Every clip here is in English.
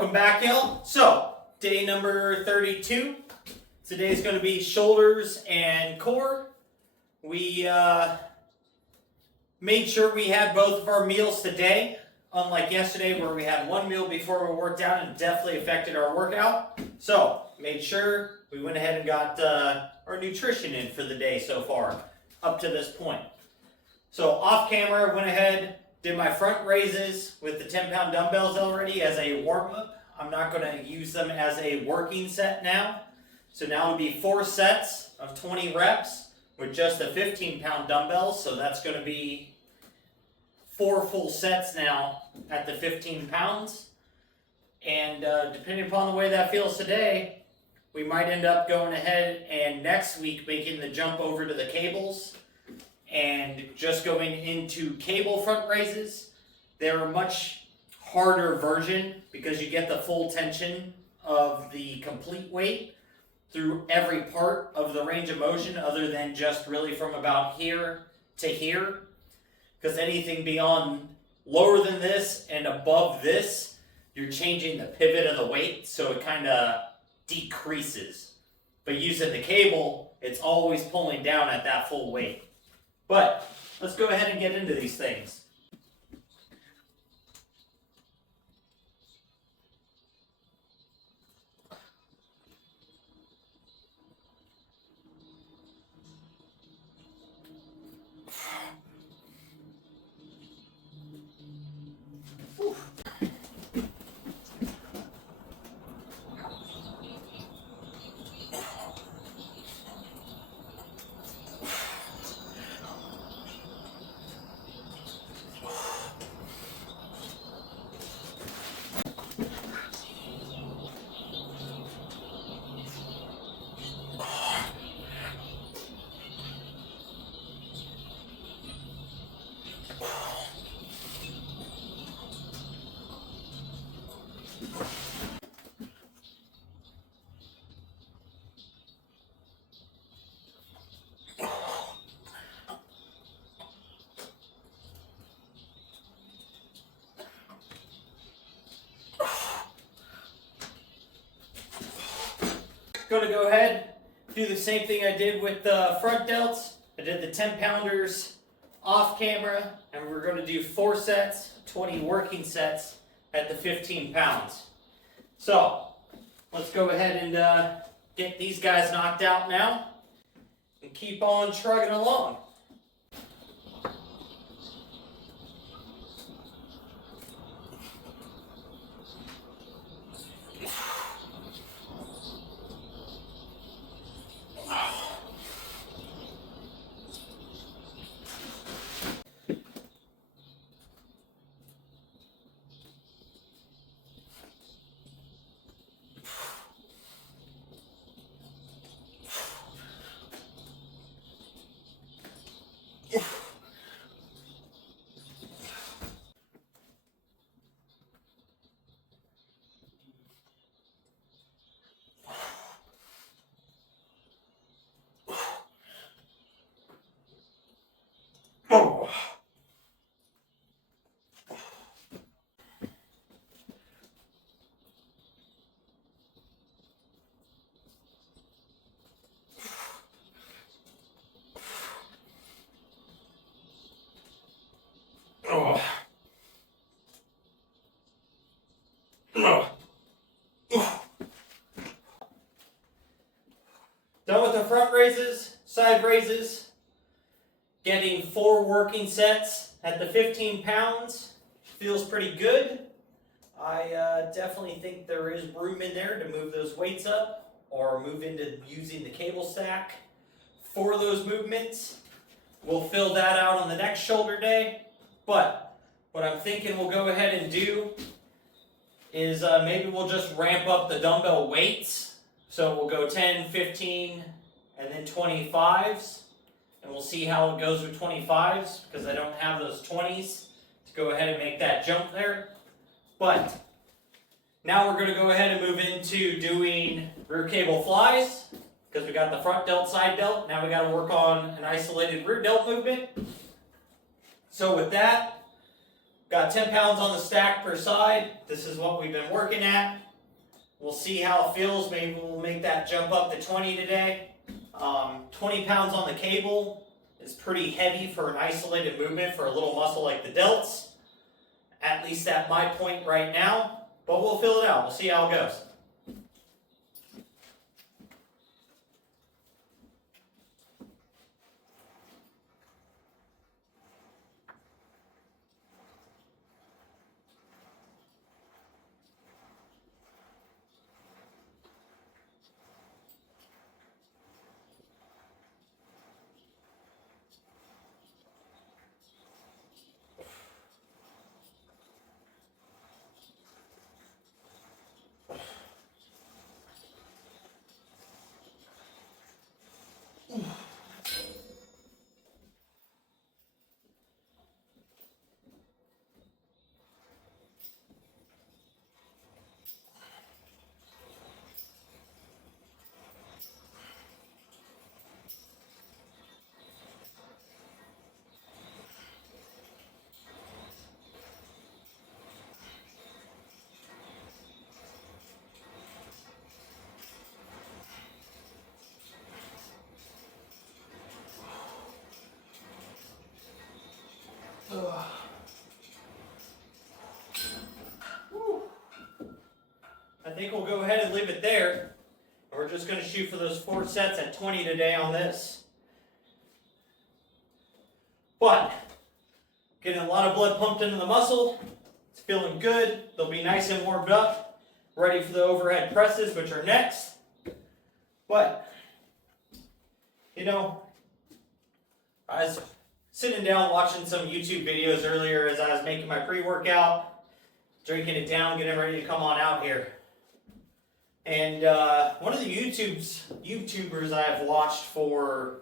Welcome back, y'all. So, day number 32. Today's going to be shoulders and core. We made sure we had both of our meals today, unlike yesterday where we had one meal before we worked out and it definitely affected our workout. So, made sure we went ahead and got our nutrition in for the day so far, up to this point. So, off camera, went ahead, did my front raises with the 10-pound dumbbells already as a warm-up. I'm not going to use them as a working set now. So now it'll be 4 sets of 20 reps with just the 15-pound dumbbells. So that's going to be 4 full sets now at the 15 pounds. And depending upon the way that feels today, we might end up going ahead and next week making the jump over to the cables and just going into cable front raises. They're a much harder version because you get the full tension of the complete weight through every part of the range of motion other than just really from about here to here. Because anything beyond lower than this and above this, you're changing the pivot of the weight, so it kind of decreases. But using the cable, it's always pulling down at that full weight. But let's go ahead and get into these things. Going to go ahead, do the same thing I did with the front delts. I did the 10-pounders off camera, and we're going to do 4 sets, 20 working sets at the 15 pounds. So, let's go ahead and get these guys knocked out now and keep on trugging along. Done with the front raises, side raises, getting 4 working sets at the 15 pounds. Feels pretty good. I definitely think there is room in there to move those weights up or move into using the cable stack for those movements. We'll fill that out on the next shoulder day. But what I'm thinking we'll go ahead and do is maybe we'll just ramp up the dumbbell weights. So we'll go 10, 15, and then 25s. And we'll see how it goes with 25s because I don't have those 20s to go ahead and make that jump there. But now we're going to go ahead and move into doing rear cable flies because we got the front delt, side delt. Now we got to work on an isolated rear delt movement. So with that, Got 10 pounds on the stack per side. This is what we've been working at. We'll see how it feels. Maybe we'll make that jump up to 20 today. 20 pounds on the cable is pretty heavy for an isolated movement for a little muscle like the delts. At least at my point right now. But we'll fill it out. We'll see how it goes. I think we'll go ahead and leave it there. We're just going to shoot for those 4 sets at 20 today on this. But, getting a lot of blood pumped into the muscle. It's feeling good. They'll be nice and warmed up. Ready for the overhead presses, which are next. But, you know, I was sitting down watching some YouTube videos earlier as I was making my pre-workout, drinking it down, getting ready to come on out here. And one of the YouTubers I've watched for,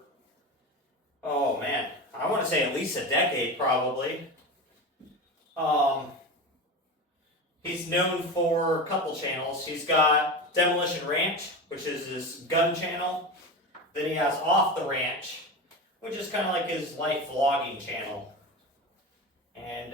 oh man, I want to say at least a decade probably. He's known for a couple channels. He's got Demolition Ranch, which is his gun channel. Then he has Off the Ranch, which is kind of like his life vlogging channel. And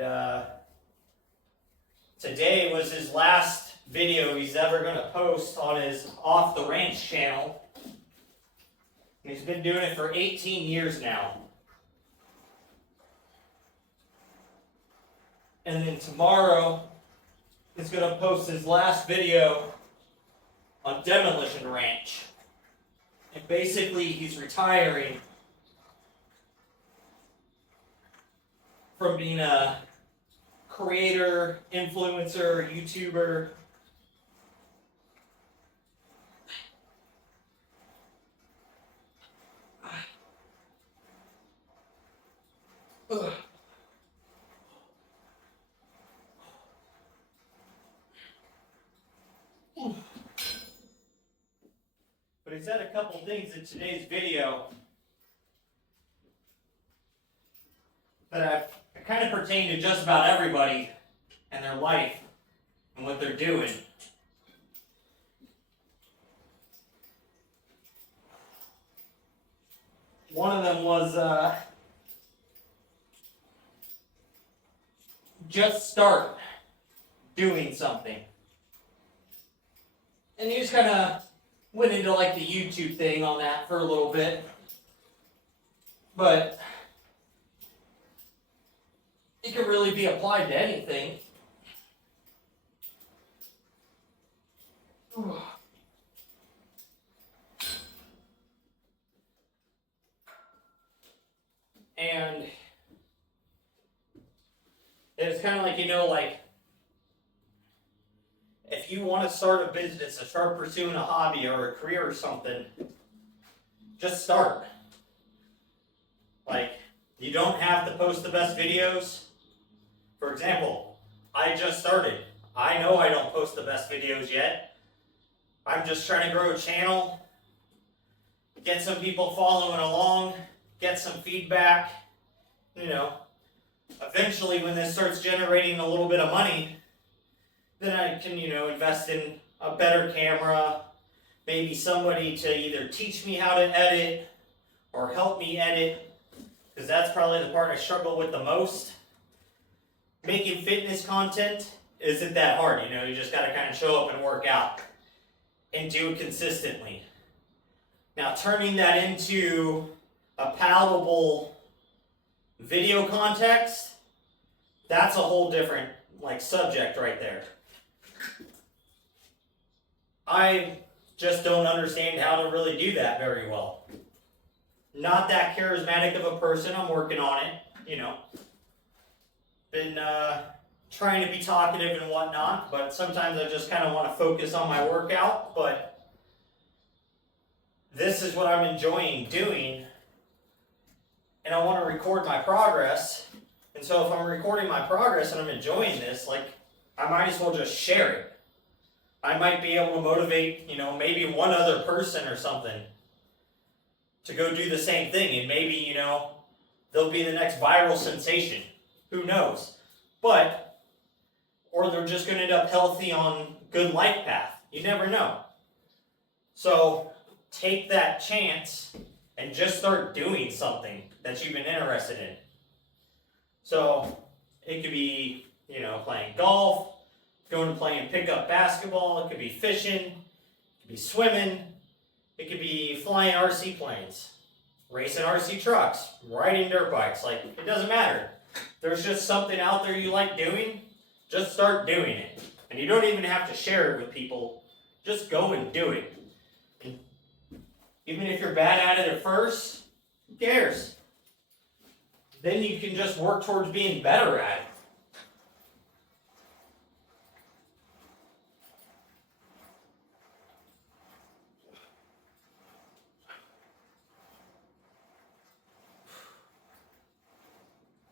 today was his last video he's ever going to post on his Off the Ranch channel. And he's been doing it for 18 years now. And then tomorrow, he's going to post his last video on Demolition Ranch. And basically, he's retiring from being a creator, influencer, YouTuber. Ugh. But he said a couple things in today's video that kind of pertain to just about everybody and their life and what they're doing. One of them was just start doing something. And he just kind of went into like the YouTube thing on that for a little bit. But it can really be applied to anything. And it's kind of like, you know, like, if you want to start a business or start pursuing a hobby or a career or something, just start. Like, you don't have to post the best videos. For example, I just started. I know I don't post the best videos yet. I'm just trying to grow a channel, get some people following along, get some feedback. You know, eventually when this starts generating a little bit of money, then I can, you know, invest in a better camera, maybe somebody to either teach me how to edit or help me edit, because that's probably the part I struggle with the most. making fitness content isn't that hard. You know, you just got to kind of show up and work out and do it consistently. Now, turning that into a palatable video context, that's a whole different subject right there. I just don't understand how to really do that very well. Not that charismatic of a person. I'm working on it, you know. Been trying to be talkative and whatnot, but sometimes I just kind of want to focus on my workout. But this is what I'm enjoying doing, and I want to record my progress. And so if I'm recording my progress and I'm enjoying this, I might as well just share it. I might be able to motivate, maybe one other person or something to go do the same thing. And maybe, they'll be the next viral sensation. Who knows? Or they're just going to end up healthy on good life path. You never know. So take that chance and just start doing something that you've been interested in. So it could be, playing golf, going to playing pickup basketball, it could be fishing, it could be swimming, it could be flying RC planes, racing RC trucks, riding dirt bikes, it doesn't matter. There's just something out there you like doing, just start doing it. And you don't even have to share it with people, just go and do it. And even if you're bad at it at first, who cares? Then you can just work towards being better at it.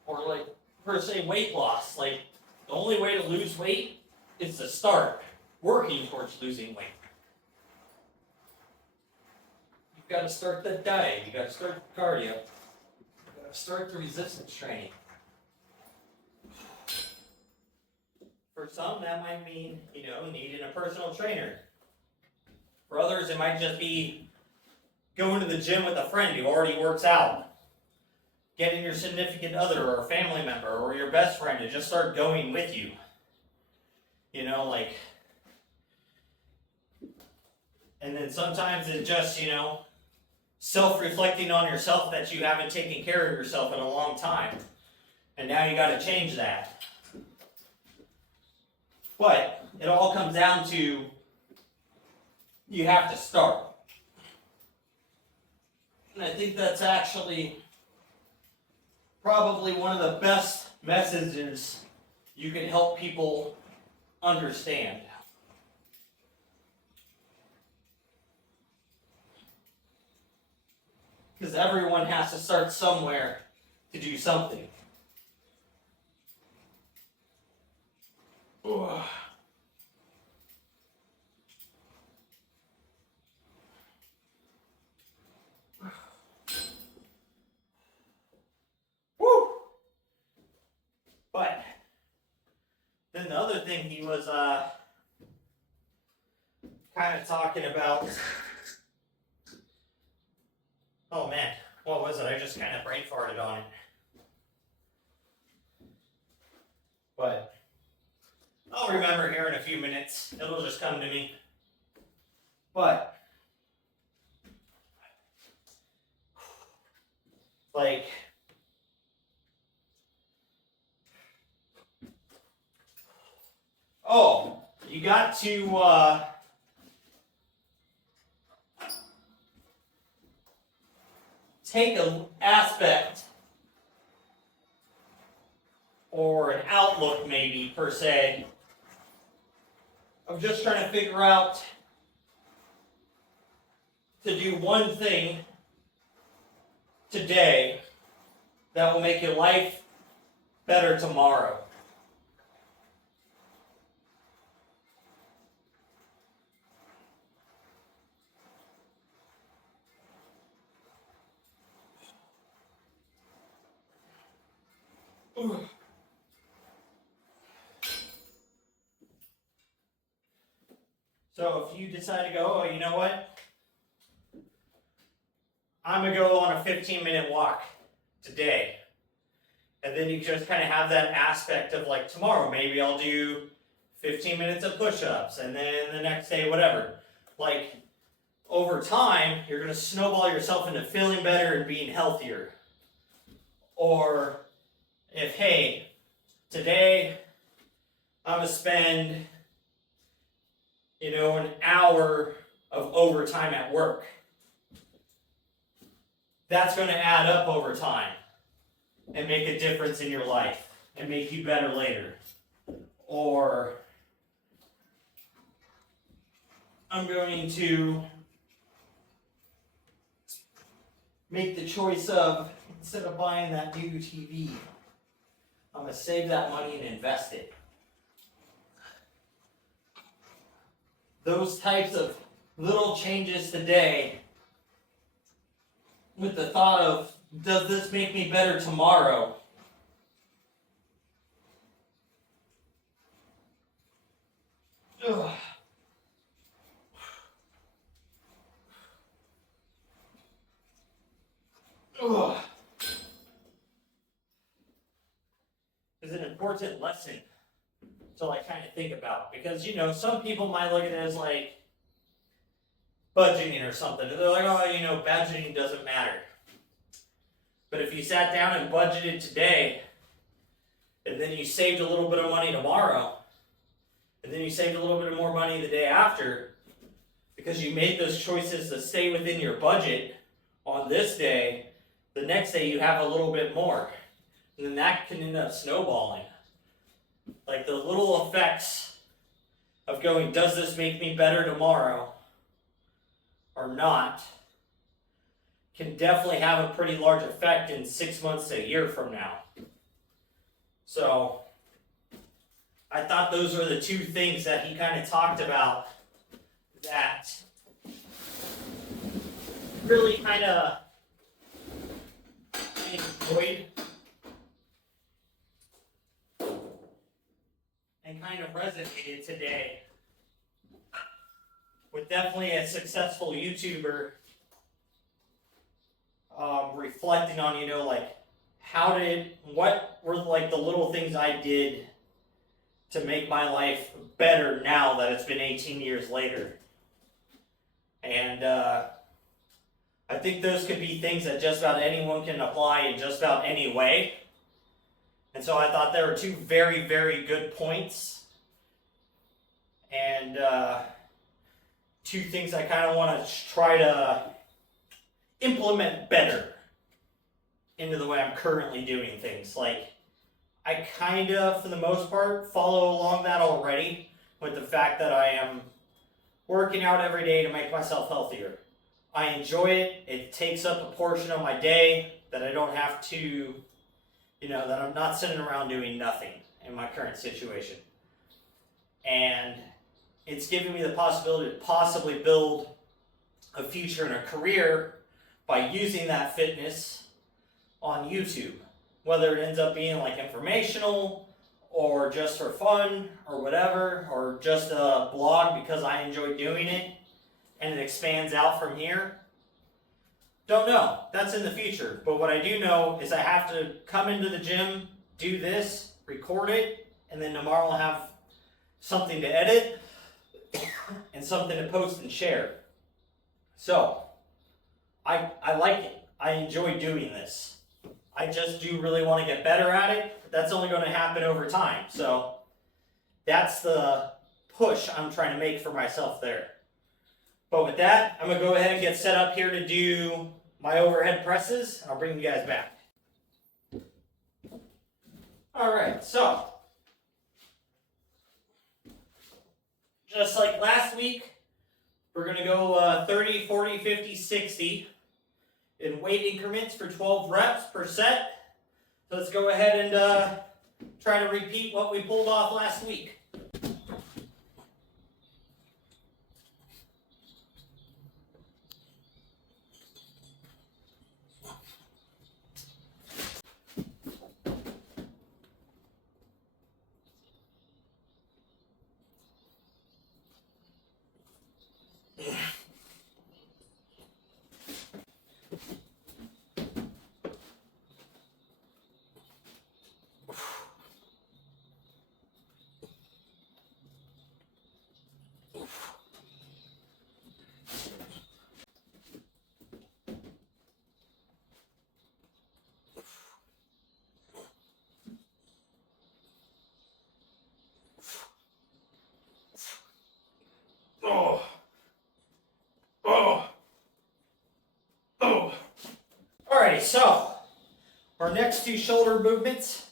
Or per se weight loss, the only way to lose weight is to start working towards losing weight. You've got to start the diet, you've got to start the cardio, you've got to start the resistance training. For some, that might mean, needing a personal trainer. For others, it might just be going to the gym with a friend who already works out. Getting your significant other or a family member or your best friend to just start going with you. And then sometimes it's just, self-reflecting on yourself that you haven't taken care of yourself in a long time. And now you got to change that. But it all comes down to you have to start. And I think that's actually probably one of the best messages you can help people understand. Because everyone has to start somewhere to do something. Ugh. Woo! But then the other thing he was kind of talking about. Oh man, what was it? I just kind of brain farted on it. But I'll remember here in a few minutes. It'll just come to me. But you got to take an aspect or an outlook maybe per se of just trying to figure out to do one thing today that will make your life better tomorrow. So if you decide to go, oh, you know what? I'm going to go on a 15-minute walk today. And then you just kind of have that aspect of like tomorrow, maybe I'll do 15 minutes of push-ups, and then the next day, whatever. Like, over time, you're going to snowball yourself into feeling better and being healthier. Or if, hey, today I'm going to spend, an hour of overtime at work. That's going to add up over time and make a difference in your life and make you better later. Or I'm going to make the choice of, instead of buying that new TV, I'm going to save that money and invest it. Those types of little changes today with the thought of, does this make me better tomorrow? Ugh. Ugh. Is an important lesson to kind of think about, because some people might look at it as like budgeting or something, and they're like, oh, budgeting doesn't matter. But if you sat down and budgeted today, and then you saved a little bit of money tomorrow, and then you saved a little bit more money the day after, because you made those choices to stay within your budget on this day, the next day you have a little bit more. And then that can end up snowballing. Like the little effects of going, does this make me better tomorrow or not, can definitely have a pretty large effect in 6 months to a year from now. So I thought those were the two things that he kind of talked about that really kind of enjoyed and kind of resonated today with definitely a successful YouTuber reflecting on, what were the little things I did to make my life better now that it's been 18 years later. And I think those could be things that just about anyone can apply in just about any way. And so I thought there were two very, very good points. And two things I kind of want to try to implement better into the way I'm currently doing things. I kind of, for the most part, follow along that already with the fact that I am working out every day to make myself healthier. I enjoy it. It takes up a portion of my day that I don't have to, that I'm not sitting around doing nothing in my current situation. And it's giving me the possibility to possibly build a future and a career by using that fitness on YouTube. Whether it ends up being informational or just for fun or whatever, or just a blog because I enjoy doing it and it expands out from here. Don't know. That's in the future. But what I do know is I have to come into the gym, do this, record it, and then tomorrow I'll have something to edit and something to post and share. So, I like it. I enjoy doing this. I just do really want to get better at it. But that's only going to happen over time. So, that's the push I'm trying to make for myself there. But with that, I'm going to go ahead and get set up here to do my overhead presses. And I'll bring you guys back. Alright, so just like last week, we're going to go 30, 40, 50, 60 in weight increments for 12 reps per set. So let's go ahead and try to repeat what we pulled off last week. next two shoulder movements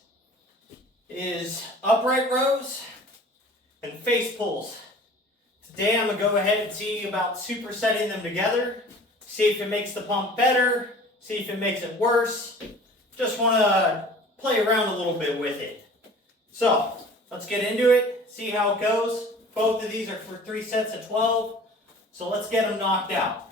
is upright rows and face pulls. Today I'm going to go ahead and see about supersetting them together, see if it makes the pump better, see if it makes it worse. Just want to play around a little bit with it. So let's get into it, see how it goes. Both of these are for 3 sets of 12, so let's get them knocked out.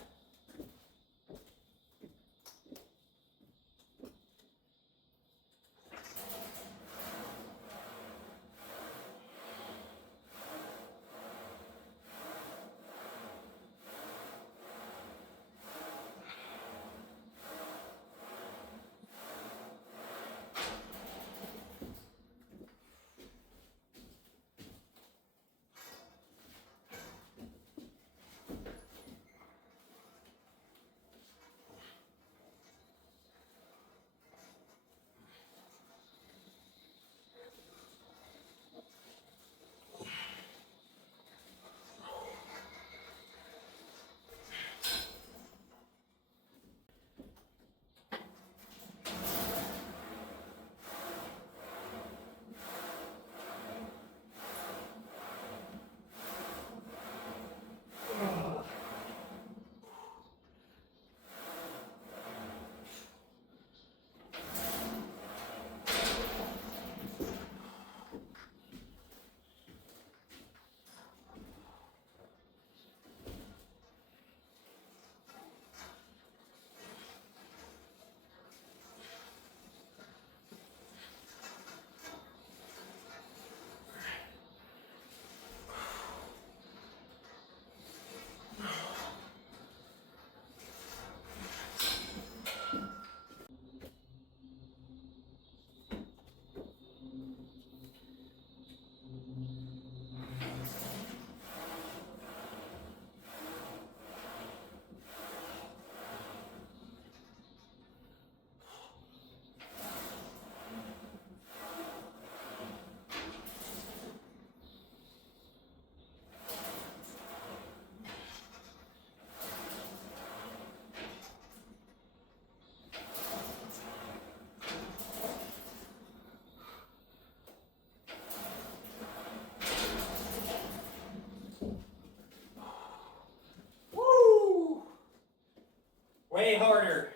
Way harder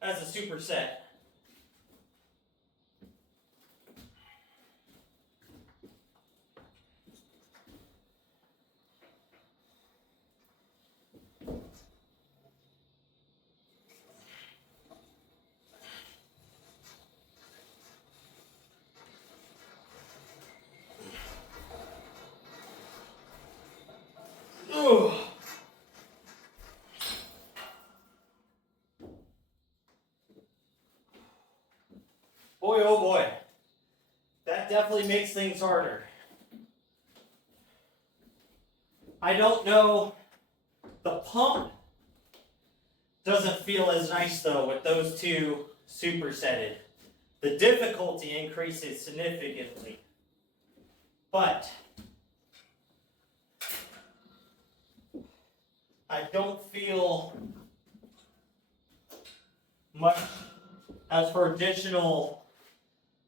as a superset. Ugh. Boy, oh boy, that definitely makes things harder. I don't know, the pump doesn't feel as nice though with those two supersetted. The difficulty increases significantly, but I don't feel much as for additional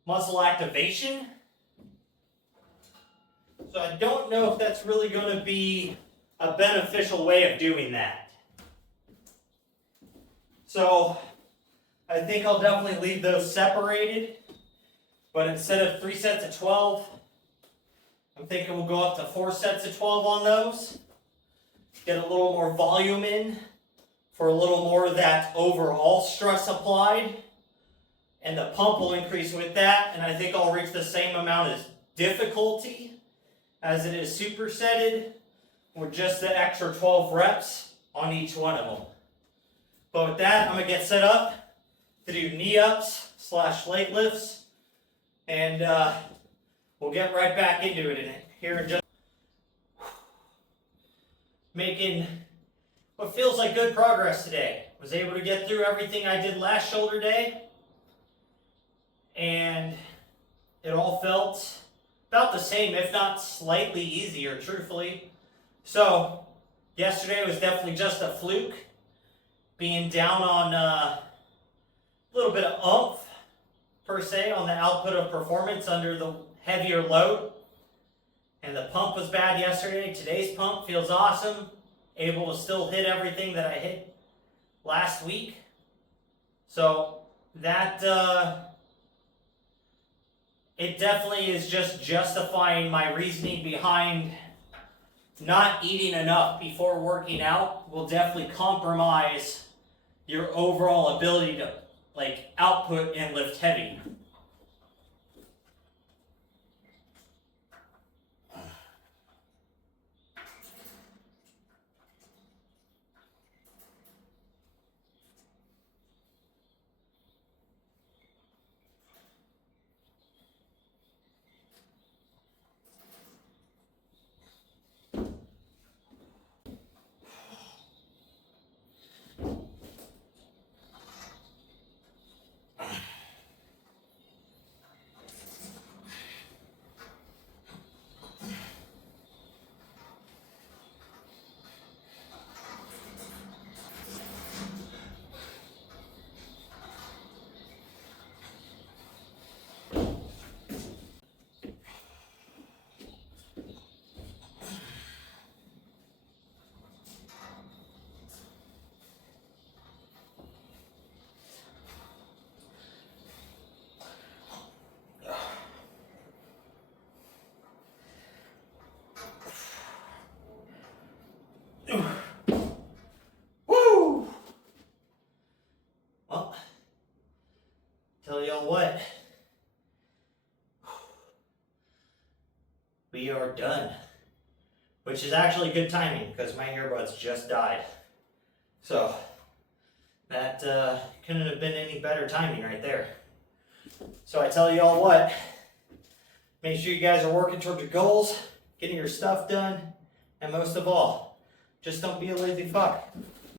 muscle activation. So I don't know if that's really going to be a beneficial way of doing that. So I think I'll definitely leave those separated, but instead of 3 sets of 12, I'm thinking we'll go up to 4 sets of 12 on those. Get a little more volume in for a little more of that overall stress applied. And the pump will increase with that, and I think I'll reach the same amount of difficulty as it is supersetted with just the extra 12 reps on each one of them. But with that, I'm going to get set up to do knee ups / leg lifts, and we'll get right back into it here in just making what feels like good progress today. Was able to get through everything I did last shoulder day, and it all felt about the same, if not slightly easier, truthfully. So, yesterday was definitely just a fluke, being down on a little bit of oomph per se on the output of performance under the heavier load. And the pump was bad yesterday. Today's pump feels awesome. Able to still hit everything that I hit last week. So that it definitely is just justifying my reasoning behind not eating enough before working out will definitely compromise your overall ability to output and lift heavy. Woo! Well, tell y'all what, we are done, which is actually good timing because my earbuds just died. So that couldn't have been any better timing right there. So I tell y'all what, make sure you guys are working towards your goals, getting your stuff done, and most of all, just don't be a lazy fuck.